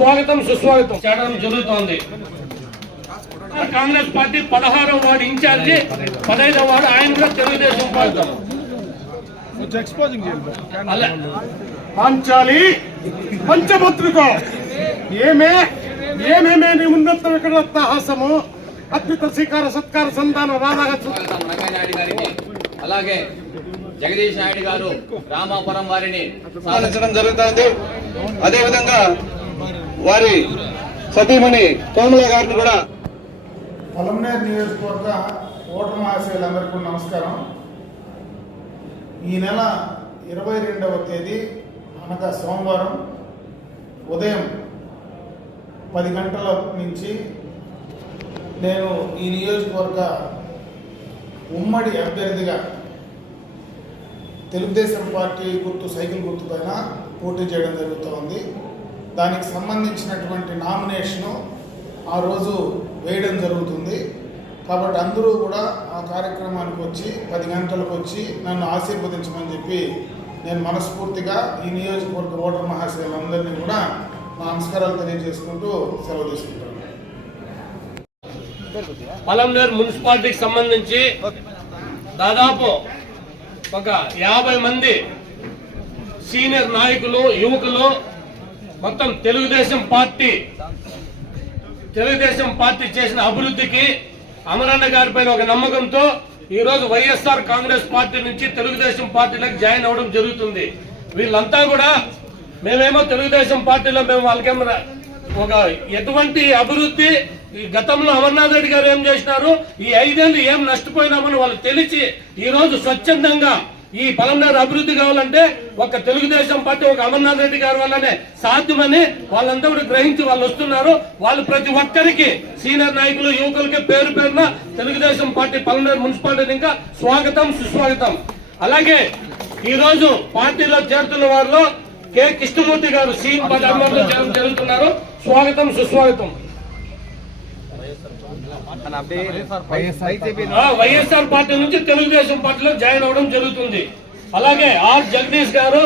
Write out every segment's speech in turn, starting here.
స్వాగతం సుస్వాగతం. చేయడం జరుగుతోంది. కాంగ్రెస్ పార్టీ పదహారవ వార్డు ఇన్ఛార్జి పదహైదవ వార్డు ఆయన కూడా తెలుగుదేశం పార్టీ. పాంచాలి. పంచభద్రిక ఏమే? ఏమేమే? ఉన్నత వికటత్త హాసము అద్భుత శ్రీకార సత్కార సంతాన రాధాగా అలాగే జగదీష్ నాయుడు గారు రామాపురం వారిని ఆనందించడం జరుగుతుంది. అదేవిధంగా వారి సతీమణి కోమల గారిని కూడా పొలంనేరు నియోజకవర్గ ఓటర్ మహాశయులందరికీ నమస్కారం. ఈ నెల ఇరవై రెండవ తేదీ అనగా సోమవారం ఉదయం పది గంటల నుంచి నేను ఈ నియోజకవర్గ ఉమ్మడి అభ్యర్థిగా తెలుగుదేశం పార్టీ గుర్తు సైకిల్ గుర్తు పైన పోటీ చేయడం జరుగుతోంది. దానికి సంబంధించినటువంటి నామినేషను ఆ రోజు వేయడం జరుగుతుంది. కాబట్టి అందరూ కూడా ఆ కార్యక్రమానికి వచ్చి పది గంటలకు వచ్చి నన్ను ఆశీర్వదించమని చెప్పి నేను మనస్ఫూర్తిగా ఈ నియోజకవర్గ ఓటర్ మహాశయులందరినీ కూడా నా నమస్కారాలు తెలియజేసుకుంటూ సెలవు తీసుకుంటాను. పలంనేరు మున్సిపాలిటీకి సంబంధించి దాదాపు ఒక యాభై మంది సీనియర్ నాయకులు యువకులు మొత్తం తెలుగుదేశం పార్టీ తెలుగుదేశం పార్టీ చేసిన అభివృద్ధికి అమరన్న గారిపైన ఒక నమ్మకంతో ఈ రోజు వైఎస్ఆర్ కాంగ్రెస్ పార్టీ నుంచి తెలుగుదేశం పార్టీలోకి జాయిన్ అవ్వడం జరుగుతుంది. వీళ్ళంతా కూడా మేమేమో తెలుగుదేశం పార్టీలో మేము వాళ్ళకేమో ఒక ఎటువంటి అభివృద్ధి ఈ గతంలో అమర్నాథ్ రెడ్డి గారు ఏం చేసినారు? ఈ ఐదేళ్ళు ఏం నష్టపోయినామని వాళ్ళు తెలిసి ఈ రోజు స్వచ్ఛందంగా ఈ పలంనేరు అభివృద్ధి కావాలంటే ఒక తెలుగుదేశం పార్టీ ఒక అమర్నాథ్ రెడ్డి గారి వల్లనే సాధ్యమని వాళ్ళంతా కూడా గ్రహించి వాళ్ళు వస్తున్నారు. వాళ్ళు ప్రతి ఒక్కరికి సీనియర్ నాయకులు యువకులకి పేరు పేరున తెలుగుదేశం పార్టీ పలంనేరు మున్సిపాలిటీ ఇంకా స్వాగతం సుస్వాగతం. అలాగే ఈ రోజు పార్టీలో చేరుతున్న వారిలో కె. కృష్ణమూర్తి గారు సీఎం పదవిలో చేరడం జరుగుతున్నారు. స్వాగతం సుస్వాగతం. వైఎస్ఆర్ పార్టీ. నుంచి తెలుగుదేశం పార్టీలో జాయిన్ అవ్వడం జరుగుతుంది. అలాగే ఆర్ జగదీష్ గారు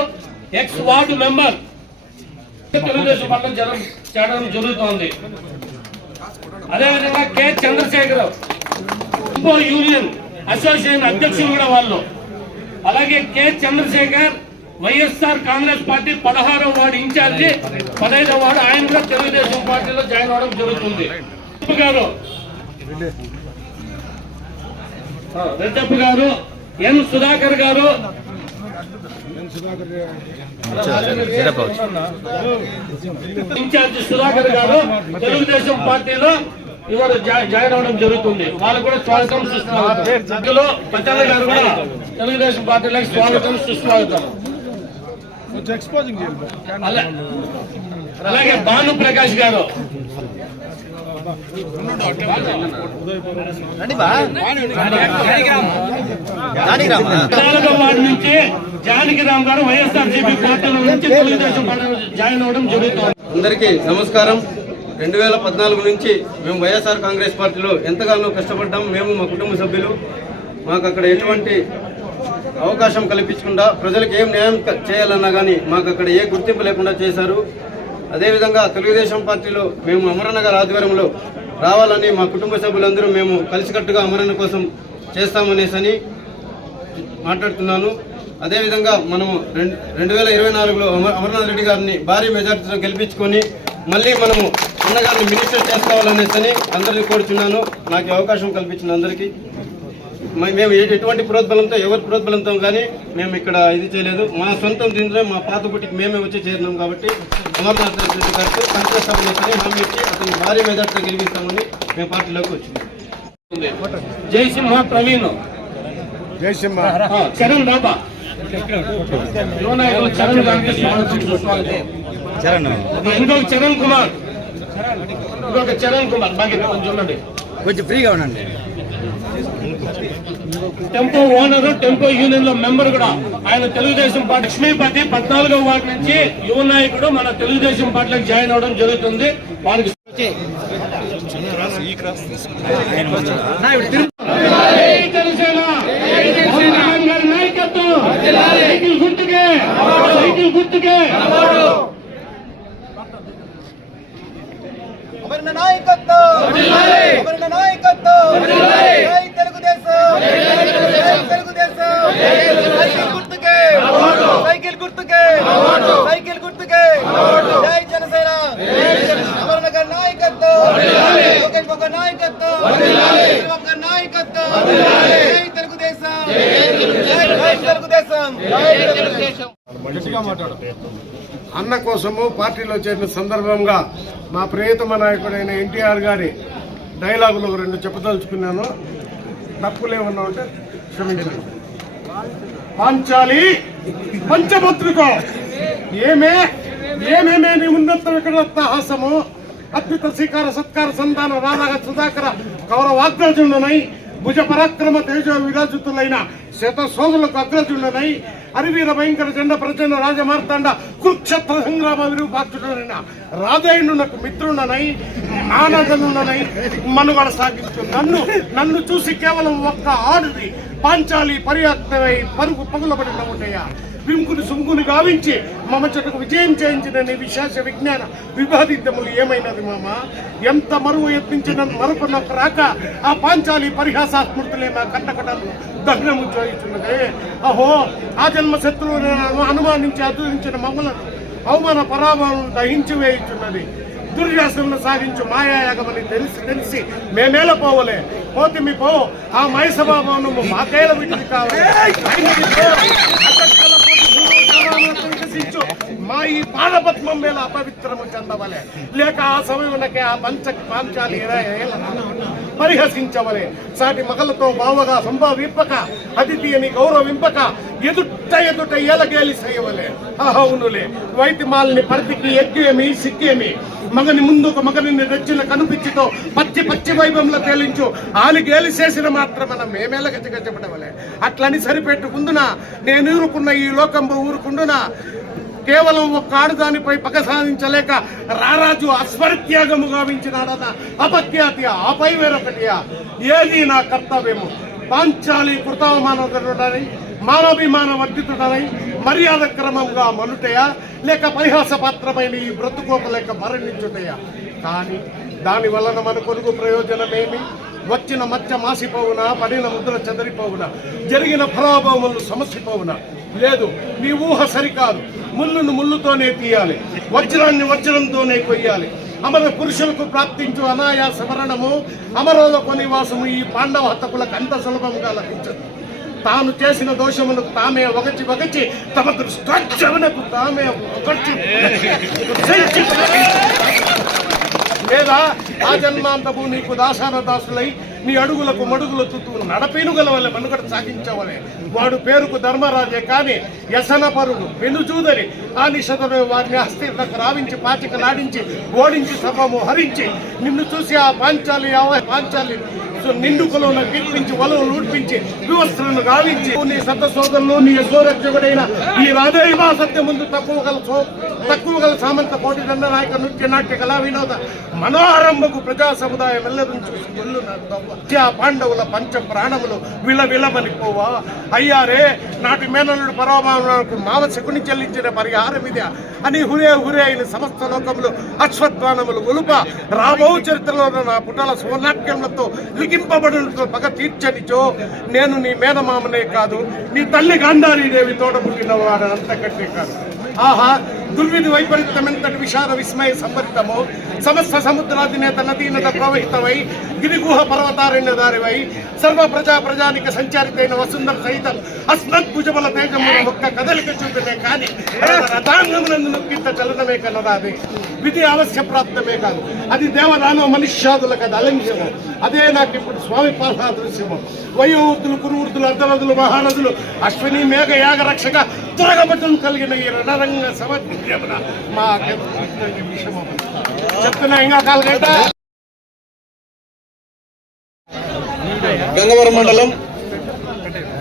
ఎక్స్ వార్డు మెంబర్. తెలుగుదేశం పార్టీలో జరగ చేరడం జరుగుతోంది. అదేవిధంగా కె చంద్రశేఖర్ యూనియన్ అసోసియేషన్ అధ్యక్షులు కూడా వాళ్ళు. అలాగే కె చంద్రశేఖర్ వైఎస్ఆర్ కాంగ్రెస్ పార్టీ పదహారవ వార్డు ఇన్ఛార్జి పదహైదవ వార్డు ఆయన కూడా తెలుగుదేశం పార్టీలో జాయిన్ అవ్వడం జరుగుతుంది. గారు రెడ్డప్ప గారు ఎన్ సుధాకర్ గారు. ఇన్ఛార్జి సుధాకర్ గారు తెలుగుదేశం పార్టీలో ఇవాళ జాయిన్ అవడం జరుగుతుంది. వాళ్ళు కూడా స్వాగతం సుస్వాగతం. పచ్చన్న గారు కూడా తెలుగుదేశం పార్టీలోకి స్వాగతం సుస్వాగతం. అలా- అలాగే భాను ప్రకాష్ గారు. వార్డు నుంచి జానకిరామ్ గారు వైఎస్ఆర్ సిపి పార్టీలో నుంచి తెలుగుదేశం పార్టీలో జాయిన్ అవడం జరుగుతుంది. అందరికీ నమస్కారం. రెండు వేల పద్నాలుగు నుంచి మేము వైఎస్ఆర్ కాంగ్రెస్ పార్టీలో ఎంతగానో కష్టపడ్డాం. మేము మా కుటుంబ సభ్యులు మాకు అక్కడ ఎటువంటి అవకాశం కల్పించకుండా ప్రజలకు ఏం న్యాయం చేయాలన్నా కానీ మాకు అక్కడ ఏ గుర్తింపు లేకుండా చేశారు. అదేవిధంగా తెలుగుదేశం పార్టీలో మేము అమరన్న గారి ఆధ్వర్యంలో రావాలని మా కుటుంబ సభ్యులందరూ మేము కలిసికట్టుగా అమరణ కోసం చేస్తామనేసని మాట్లాడుతున్నాను. అదేవిధంగా మనము రెండు రెండు వేల ఇరవై నాలుగులో అమర్నాథ్ రెడ్డి గారిని భారీ మెజార్టీతో గెలిపించుకొని మళ్ళీ మనము అన్నగారిని మినిస్టర్ చేసుకోవాలనేసని అందరినీ కోరుచున్నాను. నాకు అవకాశం కల్పించిన అందరికీ మేము ఎటువంటి ప్రోద్బలంతో ఎవరి ప్రోద్బలంతో కానీ మేము ఇక్కడ ఇది చేయలేదు. మా సొంతం దీంట్లో మా పాత పుట్టికి మేమే వచ్చి చేరినాం కాబట్టి అమర్నాథ్ రెడ్డి గారితో పనిచేస్తామని హామీ ఇచ్చి అతను భారీ మెజార్టీతో గెలిపిస్తామని మేము పార్టీలోకి వచ్చినాం. జయసింహ ప్రవీణ్. ఆ, చరణ్ బాబా. చరణ్ గారికి సుస్వాగతం ఇంకొక చరణ్ కుమార్. ఇంకొక చరణ్ కుమార్. బాగా చూడండి. కొంచెం ఫ్రీగా ఉండండి. టెంపో ఓనర్ టెంపో యూనియన్లో మెంబర్ కూడా ఆయన తెలుగుదేశం పార్టీ లక్ష్మీపతి పద్నాలుగో వార్డు నుంచి యువ నాయకుడు మన తెలుగుదేశం పార్టీలోకి జాయిన్ అవడం జరుగుతుంది. వారికి నాయకత్వం. గుర్తుకే. గుర్తుకే అమరణ నాయకత్వం అమరణ నాయకత్వం జై తెలుగుదేశం జై తెలుగుదేశం సైకిల్ గుర్తుకే. సైకిల్ గుర్తుకే. సైకిల్ గుర్తుకే. జై జనసేన. అమరణ గారి నాయకత్వం. లోకేష్ బాబు గారి నాయకత్వం. చంద్రబాబు గారి నాయకత్వం. జై తెలుగుదేశం. జై తెలుగుదేశం. జై తెలుగుదేశం. అన్న కోసము పార్టీలో చేరిన సందర్భంగా మా ప్రియతమ నాయకుడైన ఎన్టీఆర్ గారి డైలాగులు రెండు చెప్పదలుచుకున్నాను. తప్పులు ఏమన్నా ఉంటే క్షమించండి. పాంచాలి. పంచభద్రిక ఏమే? ఏమేమే నీ ఉన్నత వికటత్త అద్భుత శ్రీకార సత్కార సంతాన రాధాగ సుధాకర కౌర వాగ్రజుండనై భుజ పరాక్రమ తేజ విరాజితులైన శత సోదరులకు అగ్రజుండనై అరివీర భయంకర జెండ ప్రచండ రాజమార్తాండ కురుక్షేత్ర సంగ్రామ విరూపాక్షుడైన రాజయ్యునకు మిత్రుడనై ఆనందనుడనై మనుగడ సాగించు నన్ను నన్ను చూసి కేవలం ఒక్క ఆడుది. పాంచాలి పర్యాప్తమై పరుగు పగులబడిన ఉంటాయా వింకుని సుంకుని గావించి మమ చెట్టుకు విజయం చేయించిన విశేష విజ్ఞాన వివాదితములు ఏమైనది మామ? ఎంత మరువు యత్నించిన మరొక నాకు రాక ఆ పాంచాలి పరిహాసాస్మృతులే మా కట్టకటాలు దహనము చేయుచున్నదే. అహో ఆ జన్మ శత్రువులను అనుమానించి అదురించిన మమ్మలను అవమాన పరాభవం దహించి వేయుచున్నది. దుర్వ్యాసంలో సాగించు మాయాయాగమని తెలిసి తెలిసి మేమేల పోవలే. పోతే మీ పో ఆ మైసభావను మాకేల వీటికి కావాలి. మా ఈ పాదపద్మం వేల అపవిత్రము చెందవలే. లేక ఆ సమయంలోకే ఆ పంచ పాంచాలి పరిహసించవలే. సాటి మగలతో బావగా సంభావింపక అతిథి అని గౌరవింపక ఎదుట ఎదుట ఏలగేలి చేయవలే. అవునులే. వైద్యమాలని మాలిని పరిధికి ఎగ్గేమి సిగ్గేమి. మగని ముందు ఒక మగని రెచ్చిన కనుపిచ్చితో పచ్చి పచ్చి వైభవంలో తేలించు. ఆలి గేలి చేసిన మాత్రం మనం మేమేల గతిగా చెప్పడవలే అట్లని సరిపెట్టుకుందున? నేను ఊరుకున్న ఈ లోకంబు ఊరుకుండునా? కేవలం ఒక్క ఆడుదానిపై పగ సాధించలేక రారాజు అస్మరత్యాగము గావించినాడన్న అపఖ్యాతి ఆపై వేరొకటియా? ఏది నా కర్తవ్యము? పాంచాలి కృతావమానని మానవాభిమాన వర్ధితుడనై మర్యాద క్రమంగా మనుటయా? లేక పరిహాస పాత్రమైన ఈ బ్రతుకోప లేక మరణించుటయా? కానీ దాని వలన మన కొనుగు ప్రయోజనమేమి? వచ్చిన మచ్చ మాసిపోవున? పడిన ముద్ర చెదరిపోవున? జరిగిన ఫలాభావములు సమస్యపోవునా లేదు నీ ఊహ సరికాదు. ముళ్ళును ముళ్ళుతోనే తీయాలి. వజ్రాన్ని వజ్రంతోనే కొయ్యాలి. అమర పురుషులకు ప్రాప్తించు అనాయాస మరణము అమరోలకు నివాసము ఈ పాండవ హతకులకు అంత సులభంగా లభించదు. తాను చేసిన దోషములకు తామే ఒకటి ఒకటి తమ దృష్టాక్షమునకు తామే ఒకటి లేదా ఆ జన్మాంతము నీకు దాసాన దాసులై నీ అడుగులకు మడుగులు తుతూ నడపేనుగల వల్ల మనుగడ సాగించవలే. వాడు పేరుకు ధర్మరాజే కాని వ్యసనపరుడు వెనుచూదరి ఆ నిషధను వారిని హస్తీర్ణకు రావించి పాచిక నాడించి ఓడించి సభము హరించి నిన్ను చూసి ఆ పాంచాలి పాంచాలి పాంచాలి పిలిపించి కీర్పించి వలలు ఊడ్పించి వివస్త్రను గావించి నీ సత సోదరులు నీ యశోరక్షకుడైన ఈ రాధేయమా సత్య ముందు తక్కువ గల తక్కువ గల సామంత కోటి దండ నాయక నృత్య నాట్య కళా వినోద మనోహరంబకు ప్రజా సముదాయం ఎల్లరించి ఆ పాండవుల పంచ ప్రాణములు విల విలమని పోవా అయ్యారే నాటి మేనలుడు పరమాకు మావ శకుని చెల్లించిన పరిహారం ఇదే. అని హురే హురే అయిన సమస్త లోకములు అశ్వత్వానములు ఉలుప రాబో చరిత్రలో నా పుటల సువర్ణాట్యములతో తగ్గింపబడిన పగ తీర్చనిచో నేను నీ మేనమామనే కాదు నీ తల్లి గాంధారీదేవి దేవి తోడ వాడు అంతకంటే కాదు. ఆహా దుర్విధి వైపరీత్యం విషాద విస్మయ సంభరితము సమస్త సముద్రాధినేత నదీనత ప్రవహితమై గిరిగుహ పర్వతారణ్య దారివై సర్వ ప్రజా ప్రజానిక సంచారితైన వసుంధర సహితం అస్మత్ భుజబల ఒక్క కదలిక చూపితే కానీ రథాంగమునందు నొక్కింత చలనమే కలరాది విధి ఆలస్య ప్రాప్తమే కాదు. అది దేవదానవ మనుష్యాదులకు కదా అలంఘ్యము అదే నాకు ఇప్పుడు స్వామి పాదాదృశ్యము వయోవృద్ధులు కురువృద్ధులు అర్ధనదులు మహానదులు అశ్విని మేఘ యాగ రక్షక దురగబట్టం కలిగిన ఈ రణరంగ మా చెప్తున్నా ఇంకా కాలగంట గంగవరం మండలం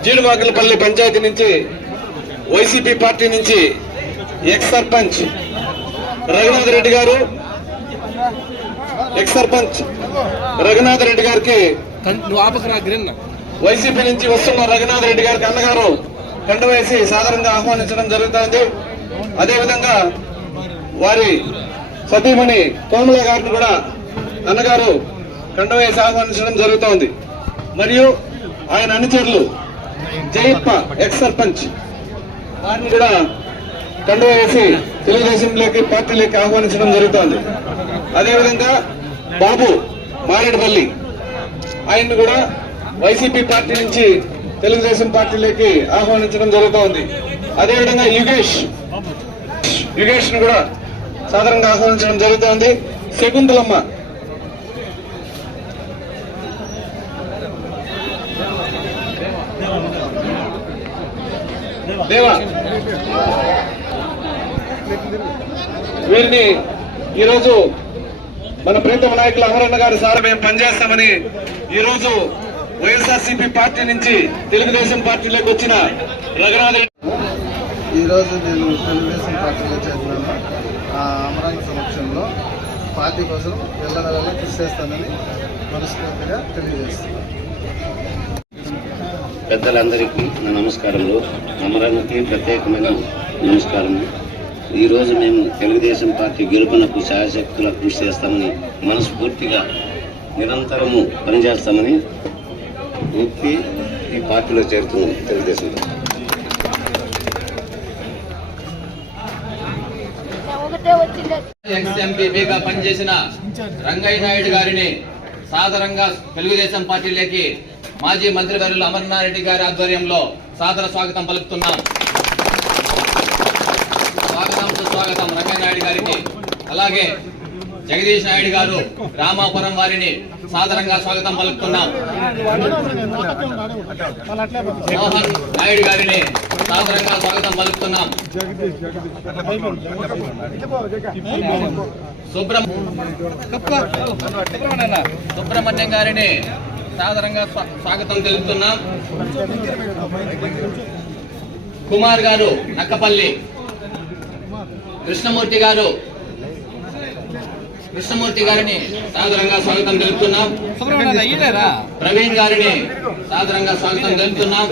జీడిమాకలపల్లి పంచాయతీ నుంచి వైసీపీ పార్టీ నుంచి ఎక్స్ సర్పంచ్ రఘునాథ్ రెడ్డి గారు ఎక్స్ సర్పంచ్ రఘునాథ్ రెడ్డి గారికి వైసీపీ నుంచి వస్తున్న రఘునాథ్ రెడ్డి గారికి అన్నగారు కండ వేసి సాధారణంగా ఆహ్వానించడం జరుగుతోంది. అదేవిధంగా వారి సతీమణి కోమల గారిని కూడా అన్నగారు కండవేసి ఆహ్వానించడం జరుగుతోంది. మరియు ఆయన అనుచరులు జయప్ప ఎక్స్ సర్పంచ్ వారిని కూడా కండవేసి తెలుగుదేశంలోకి పార్టీలోకి ఆహ్వానించడం జరుగుతోంది. అదేవిధంగా బాబు మారేడుపల్లి ఆయన్ని కూడా వైసీపీ పార్టీ నుంచి తెలుగుదేశం పార్టీలోకి ఆహ్వానించడం జరుగుతోంది. అదేవిధంగా యుగేష్ యుగేష్ కూడా సాధారణంగా ఆహ్వానించడం జరుగుతోంది. శకుంతలమ్మ. దేవా. వీరిని ఈరోజు మన ప్రీతమ నాయకులు అమరన్న గారి సార్ మేము పనిచేస్తామని ఈరోజు వైఎస్ఆర్సీపీ పార్టీ నుంచి తెలుగుదేశం పార్టీలోకి వచ్చిన రఘునాథ్ ఈరోజు నేను తెలుగుదేశం పార్టీలో చేరినాను. ఆ అమరాంగ సమక్షంలో పార్టీ కోసం వెళ్ళనెల కృషి చేస్తానని మనస్ఫూర్తిగా తెలియజేస్తున్నాను. పెద్దలందరికీ నా నమస్కారములు. అమరన్నకి ప్రత్యేకమైన నమస్కారము. ఈరోజు మేము తెలుగుదేశం పార్టీ గెలుపునకు శాయశక్తుల కృషి చేస్తామని మనస్ఫూర్తిగా నిరంతరము పనిచేస్తామని వ్యక్తి ఈ పార్టీలో చేరుతున్నాం తెలుగుదేశంలో. ఎంపీగా పనిచేసిన రంగయ్య నాయుడు గారిని సాదరంగా తెలుగుదేశం పార్టీలోకి మాజీ మంత్రివర్యులు అమర్నాథ్ రెడ్డి గారి ఆధ్వర్యంలో సాదర స్వాగతం పలుకుతున్నాం. స్వాగతం సుస్వాగతం రంగయ్య నాయుడు గారికి. అలాగే జగదీష్ నాయుడు గారు రామాపురం వారిని సాదరంగా స్వాగతం పలుకుతున్నాం. మోహన్ నాయుడు గారిని సాదరంగా స్వాగతం పలుకుతున్నాం. సుబ్రహ్మ సుబ్రహ్మణ్యం గారిని సాదరంగా స్వాగతం తెలుపుతున్నాం. కుమార్ గారు నక్కపల్లి. కృష్ణమూర్తి గారు కృష్ణమూర్తి గారిని సాదరంగా స్వాగతం తెలుపుతున్నాం. ప్రవీణ్ గారిని సాదరంగా స్వాగతం తెలుపుతున్నాం.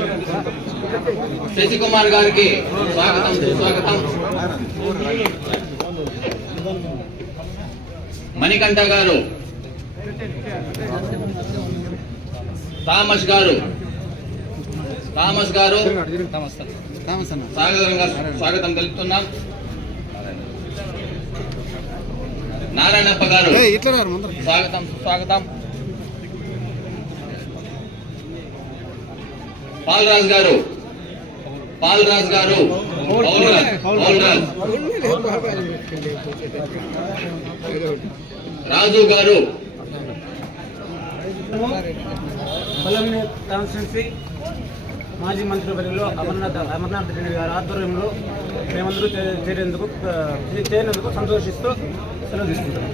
శశికుమార్ గారికి స్వాగతం సుస్వాగతం. మణికంఠ గారు థామస్ గారు థామస్ గారు సాగరంగా స్వాగతం తెలుపుతున్నాం. నారాయణప్ప గారు. స్వాగతం స్వాగతం. పాల్రాజ్ గారు. పాల్రాజ్ గారు. పౌల్రాజ్ పౌల్రాజ్ రాజు గారు. కాన్స్టిట్యున్సీ మాజీ మంత్రివర్యులు అమర్నాథ్ అమర్నాథ్ రెడ్డి గారి ఆధ్వర్యంలో మేమందరూ చేరేందుకు చేరినందుకు సంతోషిస్తూ సెలవు తీసుకుంటాం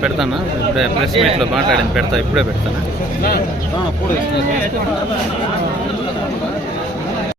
పెడతానా ఇప్పుడే ప్రెస్ మీట్లో మాట్లాడింది పెడతా ఇప్పుడే పెడతానా